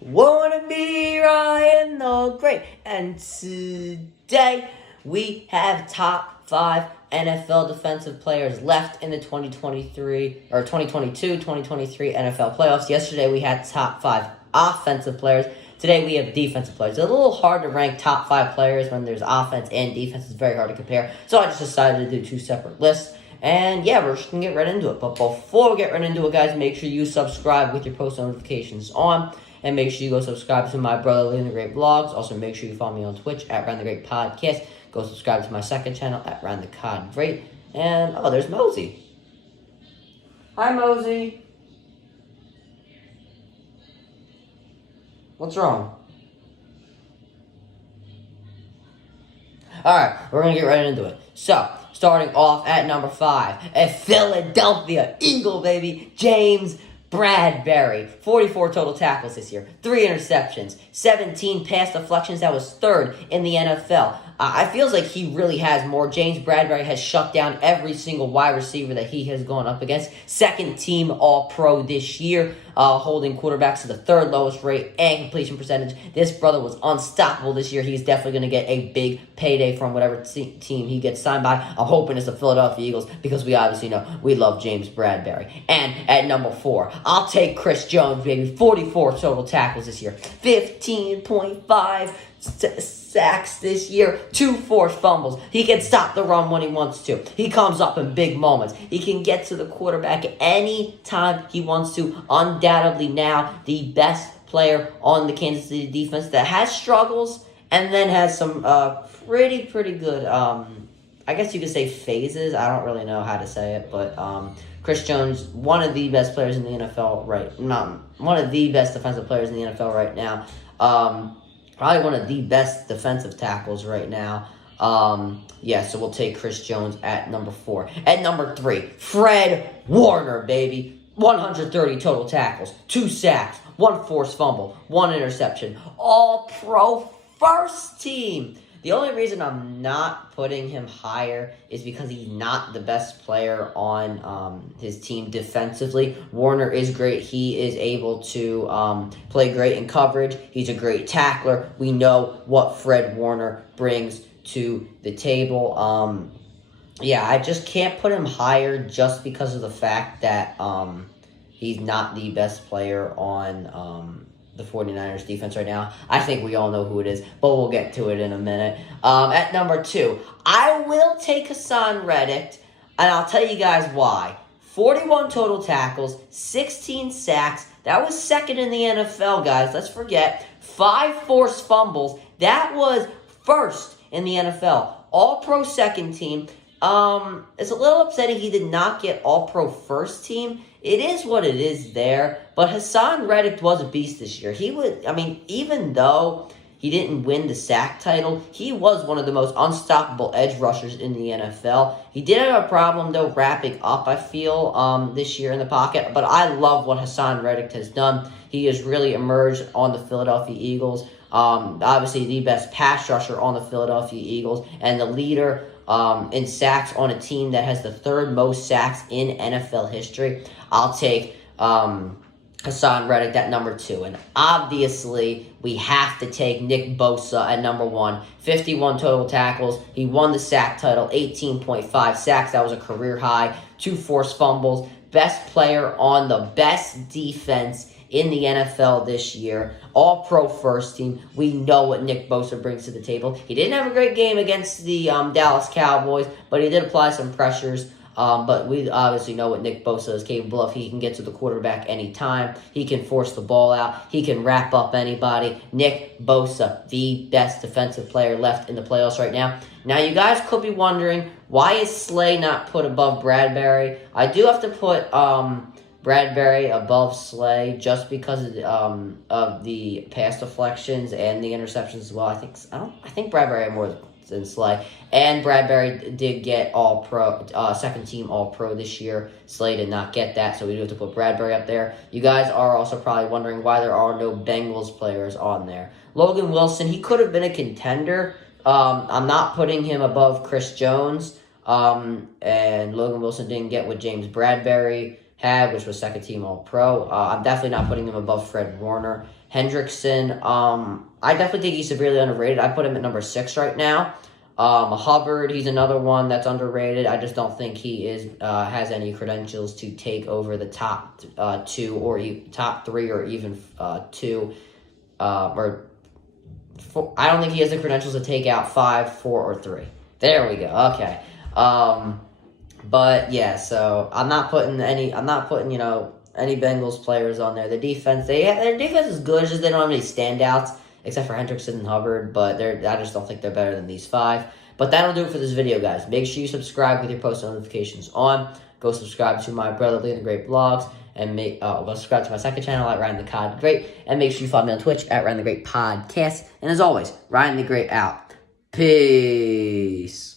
Wanna be Ryan the Great, and today we have top 5 NFL defensive players left in the 2022-2023 NFL playoffs. Yesterday we had top 5 offensive players. Today we have defensive players. It's a little hard to rank top 5 players when there's offense and defense. It's very hard to compare. So I just decided to do 2 separate lists. And yeah, we're just going to get right into it. But before we get right into it, guys, make sure you subscribe with your post notifications on. And make sure you go subscribe to my brother Ryan the Great vlogs. Also, make sure you follow me on Twitch at Ryan the Great Podcast. Go subscribe to my second channel at Ryan the Cod Great. And, oh, there's Mosey. Hi, Mosey. What's wrong? Alright, we're going to get right into it. So, starting off at number 5, a Philadelphia Eagle, baby, James Bradberry. 44 total tackles this year, 3 interceptions, 17 pass deflections. That was 3rd in the NFL. I feels like he really has more. James Bradberry has shut down every single wide receiver that he has gone up against. 2nd team All-Pro this year, holding quarterbacks to the 3rd lowest rate and completion percentage. This brother was unstoppable this year. He's definitely going to get a big payday from whatever team he gets signed by. I'm hoping it's the Philadelphia Eagles because we obviously know we love James Bradberry. And at number 4, I'll take Chris Jones, baby. 44 total tackles this year, 15.5 sacks this year, 2 forced fumbles. He can stop the run when he wants to. He comes up in big moments. He can get to the quarterback any time he wants to. Undoubtedly now the best player on the Kansas City defense that has struggles and then has some pretty good, I guess you could say phases. I don't really know how to say it, but Chris Jones, one of the best players in the NFL one of the best defensive players in the NFL right now. Probably one of the best defensive tackles right now. So we'll take Chris Jones at number 4. At number 3, Fred Warner, baby. 130 total tackles, 2 sacks, 1 forced fumble, 1 interception. All-Pro first team. The only reason I'm not putting him higher is because he's not the best player on his team defensively. Warner is great. He is able to play great in coverage. He's a great tackler. We know what Fred Warner brings to the table. I just can't put him higher just because of the fact that he's not the best player on the 49ers defense right now. I think we all know who it is, but we'll get to it in a minute. At number 2, I will take Hassan Reddick, and I'll tell you guys why. 41 total tackles, 16 sacks. That was 2nd in the NFL, guys. Let's forget. 5 forced fumbles. That was 1st in the NFL. All-Pro 2nd team. It's a little upsetting he did not get All-Pro first team. It is what it is there, but Hassan Reddick was a beast this year. Even though he didn't win the sack title, he was one of the most unstoppable edge rushers in the NFL. He did have a problem, though, wrapping up, I feel, this year in the pocket, but I love what Hassan Reddick has done. He has really emerged on the Philadelphia Eagles. Obviously, the best pass rusher on the Philadelphia Eagles, and the leader in sacks on a team that has the 3rd most sacks in NFL history. I'll take Hassan Reddick at number 2. And obviously, we have to take Nick Bosa at number 1. 51 total tackles. He won the sack title, 18.5 sacks. That was a career high. 2 forced fumbles. Best player on the best defense in the NFL this year. All-Pro first team. We know what Nick Bosa brings to the table. He didn't have a great game against the Dallas Cowboys, but he did apply some pressures. But we obviously know what Nick Bosa is capable of. He can get to the quarterback anytime. He can force the ball out. He can wrap up anybody. Nick Bosa, the best defensive player left in the playoffs right now. Now, you guys could be wondering, why is Slay not put above Bradberry? I do have to put Bradberry above Slay just because of the pass deflections and the interceptions as well. I think Bradberry had more than Slay. And Bradberry did get All-Pro, 2nd team All-Pro this year. Slay did not get that, so we do have to put Bradberry up there. You guys are also probably wondering why there are no Bengals players on there. Logan Wilson, he could have been a contender. I'm not putting him above Chris Jones. And Logan Wilson didn't get what James Bradberry had, which was 2nd team All-Pro. I'm definitely not putting him above Fred Warner. Hendrickson, I definitely think he's severely underrated. I put him at number 6 right now. Hubbard, he's another one that's underrated. I just don't think he has any credentials to take over the top 2 or top 3 or even 2 or 4. I don't think he has the credentials to take out 5, 4, or 3. There we go. Okay. But yeah, so I'm not putting any Bengals players on there. The defense, their defense is good, it's just they don't have any standouts except for Hendrickson and Hubbard, but I just don't think they're better than these 5. But that'll do it for this video, guys. Make sure you subscribe with your post notifications on. Go subscribe to my Brotherly and the Great blogs, and go subscribe to my second channel at Ryan the Cod Great, and make sure you follow me on Twitch at Ryan the Great Podcast. And as always, Ryan the Great out. Peace.